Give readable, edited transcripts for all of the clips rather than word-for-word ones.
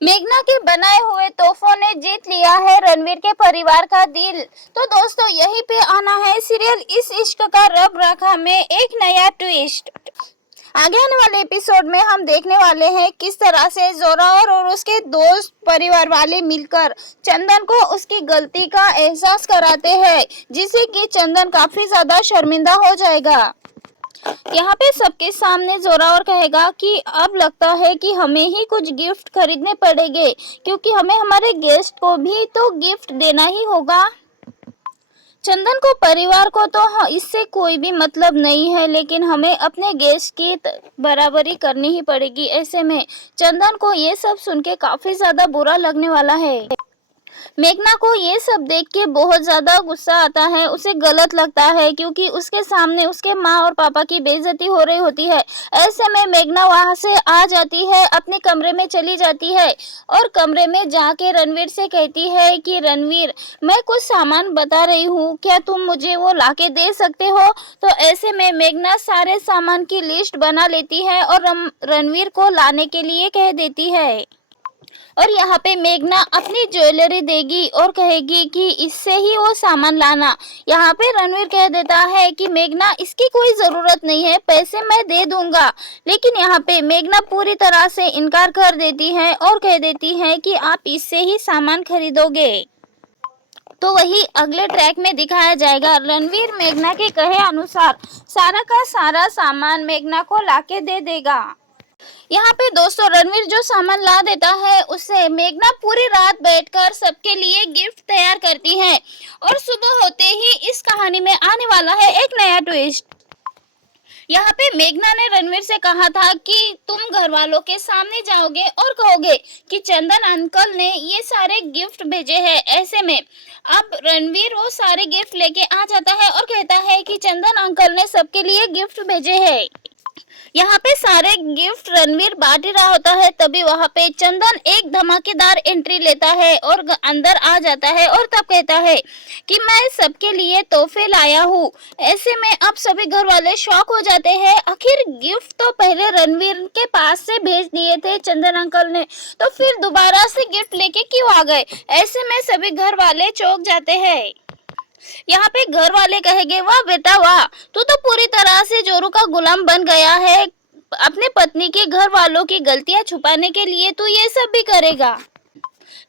मेघना के बनाए हुए तोहफों ने जीत लिया है रणवीर के परिवार का दिल। तो दोस्तों यहीं पे आना है सीरियल इस इश्क का रब रखा में एक नया ट्विस्ट। आगे आने वाले एपिसोड में हम देखने वाले हैं किस तरह से जोरावर और उसके दोस्त परिवार वाले मिलकर चंदन को उसकी गलती का एहसास कराते हैं, जिससे कि चंदन काफी ज्यादा शर्मिंदा हो जाएगा। यहाँ पे सबके सामने जोरावर कहेगा कि अब लगता है कि हमें ही कुछ गिफ्ट खरीदने पड़ेंगे, क्योंकि हमें हमारे गेस्ट को भी तो गिफ्ट देना ही होगा। चंदन को परिवार को तो इससे कोई भी मतलब नहीं है, लेकिन हमें अपने गेस्ट की बराबरी करनी ही पड़ेगी। ऐसे में चंदन को ये सब सुन के काफी ज्यादा बुरा लगने वाला है। मेघना को ये सब देख के बहुत ज्यादा गुस्सा आता है, उसे गलत लगता है क्योंकि उसके सामने उसके माँ और पापा की बेइज्जती हो रही होती है। ऐसे में मेघना वहां से आ जाती है, अपने कमरे में चली जाती है और कमरे में जाके रणवीर से कहती है कि रणवीर, मैं कुछ सामान बता रही हूँ, क्या तुम मुझे वो लाके दे सकते हो। तो ऐसे में मेघना सारे सामान की लिस्ट बना लेती है और रणवीर को लाने के लिए कह देती है। और यहाँ पे मेघना अपनी ज्वेलरी देगी और कहेगी कि इससे ही वो सामान लाना। यहाँ पे रणवीर कह देता है कि मेघना, इसकी कोई जरूरत नहीं है, पैसे मैं दे दूंगा। लेकिन यहाँ पे मेघना पूरी तरह से इनकार कर देती है और कह देती है कि आप इससे ही सामान खरीदोगे। तो वही अगले ट्रैक में दिखाया जाएगा। रणवीर मेघना के कहे अनुसार सारा का सारा सामान मेघना को लाके दे देगा। यहाँ पे दोस्तों रणवीर जो सामान ला देता है उससे मेघना पूरी रात बैठकर सबके लिए गिफ्ट तैयार करती है और सुबह होते ही इस कहानी में आने वाला है एक नया ट्विस्ट। यहाँ पे मेघना ने रणवीर से कहा था कि तुम घर वालों के सामने जाओगे और कहोगे कि चंदन अंकल ने ये सारे गिफ्ट भेजे हैं। ऐसे में अब रणवीर वो सारे गिफ्ट लेके आ जाता है और कहता है कि चंदन अंकल ने सबके लिए गिफ्ट भेजे हैं। यहाँ पे सारे गिफ्ट रणवीर बांट ही रहा होता है, तभी वहाँ पे चंदन एक धमाकेदार एंट्री लेता है और अंदर आ जाता है और तब कहता है कि मैं सबके लिए तोहफे लाया हूँ। ऐसे में अब सभी घर वाले शॉक हो जाते हैं, आखिर गिफ्ट तो पहले रणवीर के पास से भेज दिए थे चंदन अंकल ने, तो फिर दोबारा से गिफ्ट लेके क्यों आ गए। ऐसे में सभी घर वाले चौंक जाते हैं। यहाँ पे घर वाले कहेंगे, वाह बेटा वाह, तू तो पूरी तरह से जोरू का गुलाम बन गया है। अपने पत्नी के घर वालों की गलतियां छुपाने के लिए तू ये सब भी करेगा।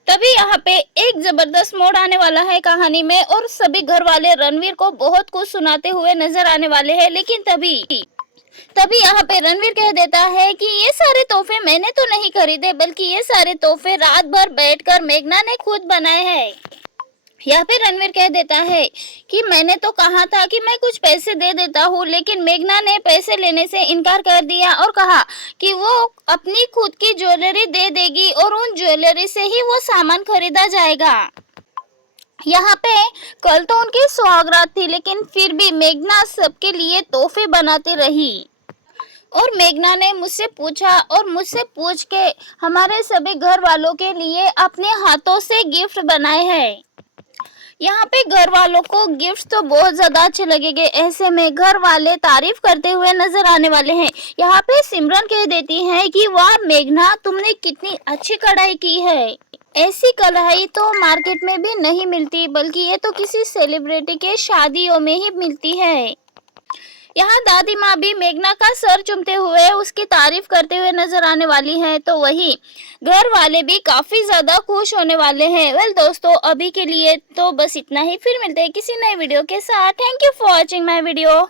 तभी यहाँ पे एक जबरदस्त मोड़ आने वाला है कहानी में और सभी घर वाले रणवीर को बहुत कुछ सुनाते हुए नजर आने वाले हैं। लेकिन तभी यहाँ पे रणवीर कह देता है कि ये सारे तोहफे मैंने तो नहीं खरीदे, बल्कि ये सारे तोहफे रात भर बैठकर मेघना ने खुद बनाए हैं। यहाँ पे रणवीर कह देता है कि मैंने तो कहा था कि मैं कुछ पैसे दे देता हूँ, लेकिन मेघना ने पैसे लेने से इनकार कर दिया और कहा कि वो अपनी खुद की ज्वेलरी दे देगी और उन ज्वेलरी से ही वो सामान खरीदा जाएगा। यहाँ पे कल तो उनकी सुहागरात थी, लेकिन फिर भी मेघना सबके लिए तोहफे बनाती रही और मेघना ने मुझसे पूछा और मुझसे पूछ के हमारे सभी घर वालों के लिए अपने हाथों से गिफ्ट बनाए हैं। यहाँ पे घर वालों को गिफ्ट तो बहुत ज्यादा अच्छे लगेंगे। ऐसे में घर वाले तारीफ करते हुए नजर आने वाले हैं। यहाँ पे सिमरन कह देती है कि वाह मेघना, तुमने कितनी अच्छी कढ़ाई की है। ऐसी कढ़ाई तो मार्केट में भी नहीं मिलती, बल्कि ये तो किसी सेलिब्रिटी के शादियों में ही मिलती है। यहाँ दादी माँ भी मेघना का सर चूमते हुए उसकी तारीफ करते हुए नजर आने वाली है। तो वही घर वाले भी काफी ज्यादा खुश होने वाले हैं। वेल दोस्तों, अभी के लिए तो बस इतना ही, फिर मिलते हैं किसी नए वीडियो के साथ। Thank you for watching my video.